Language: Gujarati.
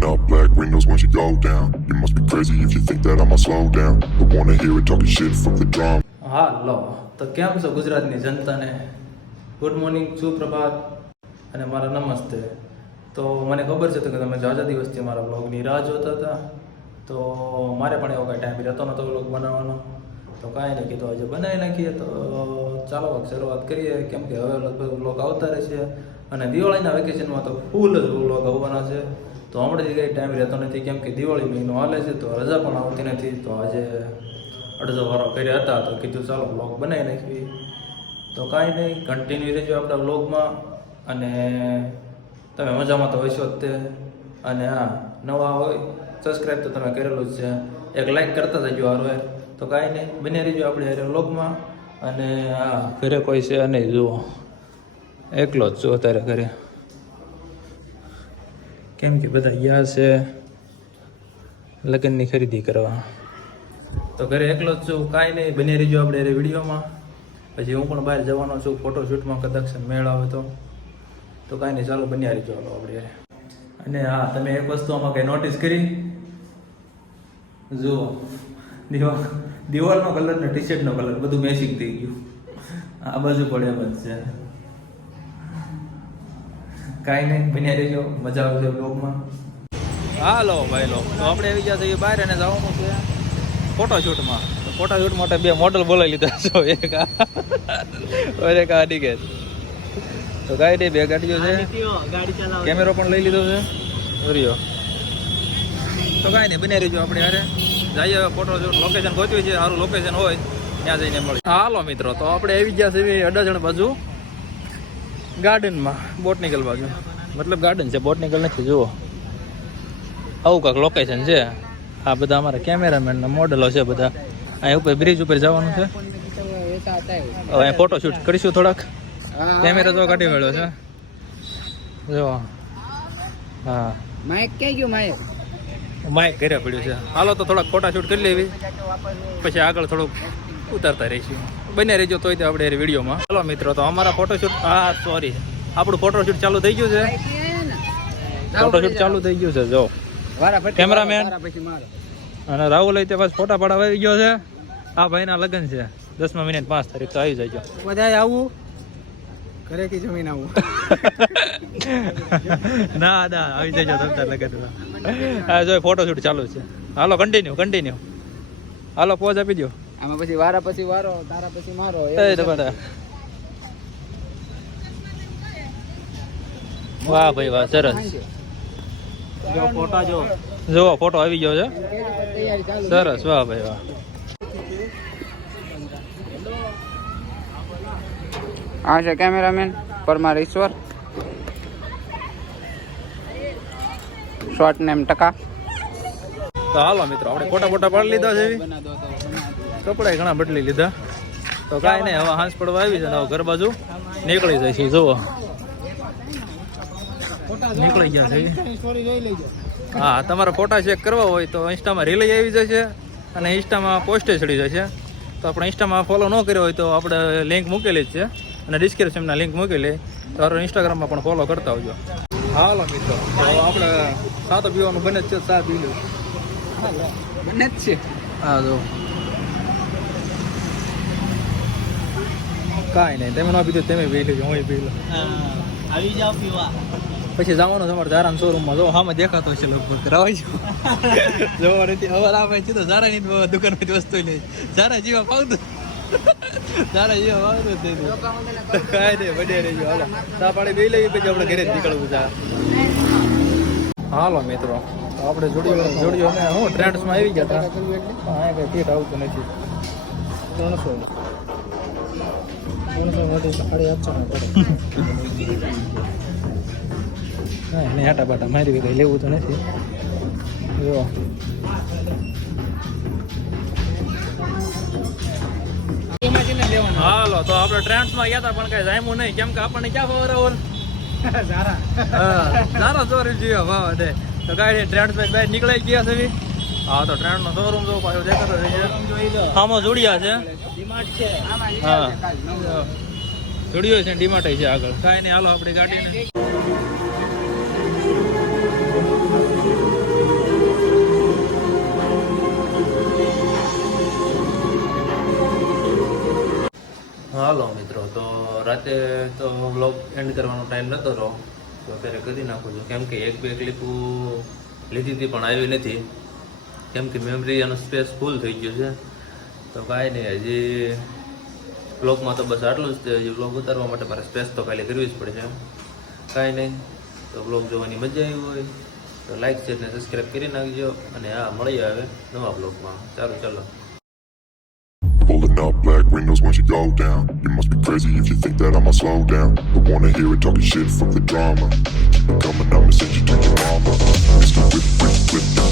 Rolling up black windows once you go down. You must be crazy if you think that I'ma slow down. I wanna hear it talking shit, from the drum. હા લો તો કેમ છો ગુજરાતની જનતાને? ગુડ મોર્નિંગ સુપ્રભાત અને મારા નમસ્તે. તો મને ખબર છે તો કે તમે જાજા દિવસથી મારા બ્લોગની રાહ જોતા હતા. તો મારે પણ એવો કાંઈ ટાઈમ રહેતો નહોતો બ્લોગ બનાવવાનો. તો કાંઈ નહીં કીધું આજે બનાવી નાખીએ. તો ચાલો શરૂઆત કરીએ. કેમ કે હવે લગભગ બ્લોગ આવતા રહેશે અને દિવાળીના વેકેશનમાં તો ફૂલ બ્લોગ આવવાના છે. તો હમણાં કંઈ ટાઈમ રહેતો નથી. કેમ કે દિવાળી મહિનો હાલે છે, તો રજા પણ આવતી નથી. તો આજે અડધો વારો કર્યા હતા, તો કીધું ચાલો બ્લોગ બનાવી નાખી તો કાંઈ નહીં કન્ટિન્યુ રહેજો આપણા બ્લોગમાં અને તમે મજામાં તો હોઈશો જ તે. અને હા, નવા હોય સબસ્ક્રાઈબ તો તમે કરેલું જ છે. એક લાઈક કરતા જજો હારો તો કાંઈ નહીં, બને રહેજો આપણે હારે બ્લોગમાં અને હા, ઘરે કોઈ છે નહીં, જુઓ. એકલો જ છું અત્યારે ઘરે. કેમ કે બધા ગયા છે? લગ્નની ખરીદી કરવા. તો ઘરે એકલો જ છું, કાંઈ નહીં, બની રહીજો આપણે એ વિડીયોમાં. પછી હું પણ બહાર જવાનો છું ફોટોશૂટમાં કદાચ મેળ આવે તો. તો કાંઈ નહીં, ચાલો બન્યા રહીજો હાલો આપણે અરે અને હા, તમે એક વસ્તુ આમાં કંઈ નોટિસ કરી? જુઓ, દીવા, દિવાલનો કલર ને ટી શર્ટનો કલર બધું મેચિંગ થઈ ગયું. આ બાજુ પણ એમ જ છે. કાંઈ નહીં બન્યા રહેજો મજા આવશે બ્લોગમાં હાલો ભાઈ લો તો આપણે આવી ગયા છીએ બહાર અને જવાનું છે ફોટોશૂટમાં. તો ફોટોશૂટ માટે બે મોડલ બોલાવી લીધા છો એક અરે કા આ તો ગાડી નહીં બે ગાડીઓ છે. કેમેરો પણ લઈ લીધો છે. ઓરિયો તો કાંઈ નહીં બની રહીજો આપણે અરે જઈએ ફોટોશૂટ લોકેશન ગોતવી છે સારું લોકેશન હોય ત્યાં જઈને મળી હાલો મિત્રો તો આપણે આવી ગયા છે અડાજણ બાજુ. ગાર્ડનમાં બોટનિકલ બાજુ. મતલબ ગાર્ડન છે બોટનિકલ નથી જુઓ. આવું કાંક લોકેશન છે. આ બધા અમારા કેમેરામેનના મોડલો મોડેલો છે બધા. અહીં ઉપર બ્રિજ ઉપર જવાનું છે. હવે અહીં ફોટો શૂટ કરીશું થોડાક. કેમેરા જો કાઢી મળ્યો છે. જો. હા. માઇક ક્યાં ગયું માઇક માઇક ઘરે પડ્યું છે. હાલો તો થોડાક ફોટા શૂટ કરી લેવી. પછી આગળ થોડુંક ઉતારતા રહીશું. બને રહેજો તોય તે આપણે વિડીયોમાં. ચાલો મિત્રો તો અમારા ફોટોશૂટ હા સોરી આપણું ફોટોશૂટ ચાલુ થઈ ગયું છે. ફોટોશૂટ ચાલુ થઈ ગયું છે જો. કેમેરામેન અને રાહુલ તે બસ ફોટા પાડવા આવી ગયો છે. આ ભાઈના લગ્ન છે. દસમા મિનિટ પાંચ તારીખ તો આવી જાય બધા આવું? ઘરે જમીન આવું. ના ના આવી જજો તમતાર લગન હા જો ફોટોશૂટ ચાલુ છે. હાલો કન્ટિન્યુ કન્ટિન્યુ હાલો પોઝ આપી દો આમાં પછી વારા પછી વારો તારા પછી મારો એ તમારા વાહ ભાઈ વાહ સરસ. જો. ફોટા જો. જો ફોટો આવી ગયો છે. સરસ વાહ ભાઈ વાહ. આ છે કેમેરામેન પરમાર ઈશ્વર. શોર્ટ નેમ ટકા. તો હાલો મિત્રો આપણે ફોટા ફોટા પાડી લીધા છે. કપડા ઘણા બદલી લીધા. તો કાંઈ નહીં હવે હાંસ પડવા આવી છે ને ઘર બાજુ નીકળી જાય છે જુઓ. નીકળી ગયા છે. હા તમારા ફોટા ચેક કરવા હોય તો ઇન્સ્ટામાં રીલ આવી જશે અને ઇન્સ્ટામાં પોસ્ટે ચડી જશે. તો આપણે ઇન્સ્ટામાં ફોલો ન કર્યો હોય તો આપણે લિંક મૂકેલી જ છે અને ડિસ્ક્રિપ્શનમાં લિંક મૂકેલી. તો આપણે ઇન્સ્ટાગ્રામમાં પણ ફોલો કરતા આવજો. હાલો મિત્રો તો આપણે સાતો પીવાનું બને જ છે સા પી લો બને જ છે. હા જો કાંઈ નહીં. તમે ન પીધું તમે પી લેજો હું પી લો આવી જાવ પીવા. પછી જવાનું તમારે ઝારાના શોરૂમમાં જો હામે દેખાતો છે લગભગ. કરાવજો જોવા નથી હવે આવે છે તો ઝારા ની દુકાનમાંથી વસ્તુ નહીં ઝારા જીવા પાવતું ઝારા જીવા જ નથી કાંઈ નહીં બધે રહેજો. હાલો. ચા પાણી પી લેવી પછી આપણે ઘરે જ નીકળવું છે. હાલો મિત્રો આપણે જોડીઓ જોડીઓ ને હું ટ્રેન્ડ્સમાં આવી ગયા હતા. હા કંઈ ફીટ આવતું નથી. ત્રણસો માં એને આટા બાટા મારી કઈ લેવું તો નથી જો હાલો તો આપણે ટ્રેન્ડ્સમાં ગયા હતા પણ કઈ જામ્યું નહીં. કેમ કે આપણને ક્યાં ખબર ઓલ? સારો ચોરી જીવો ભાવ દે. તો કાંઈ ટ્રેન્ડ્સમાં બહાર નીકળાઈ ગયા છે? હા તો ટ્રેન નો શોરૂમ જો પાછો દેખાતો થઈ છે. આમાં જોડિયા છે. હા. જોડિયો છે ડીમાટ છે આગળ. કાંઈ નહીં હાલો આપણી ગાડીને. હાલો મિત્રો તો રાતે તો વ્લોગ એન્ડ કરવાનો ટાઈમ નહોતો રહો તો અત્યારે કરી નાખું છું. કેમ કે એક બે ક્લિપ લીધી હતી પણ આવી નથી. કેમ કે મેમરી અને સ્પેસ ફૂલ થઈ ગયો છે તો કાંઈ નહીં હજી બ્લોગમાં તો બસ આટલું જ હજી બ્લોગ ઉતારવા માટે મારે સ્પેસ તો ખાલી કરવી જ પડશે એમ કાંઈ નહીં તો બ્લોગ જોવાની મજા આવી હોય તો લાઈક શેર ને સબસ્ક્રાઈબ કરી નાખજો અને હા મળી આવે નવા બ્લોગમાં સારું ચાલો Pulling up black windows once you go down. You must be crazy if you think that I'ma slow down. But wanna hear it talking shit, from the drama. Keep it coming, I'ma send you to your mama. Mr. Whip, whip, whip,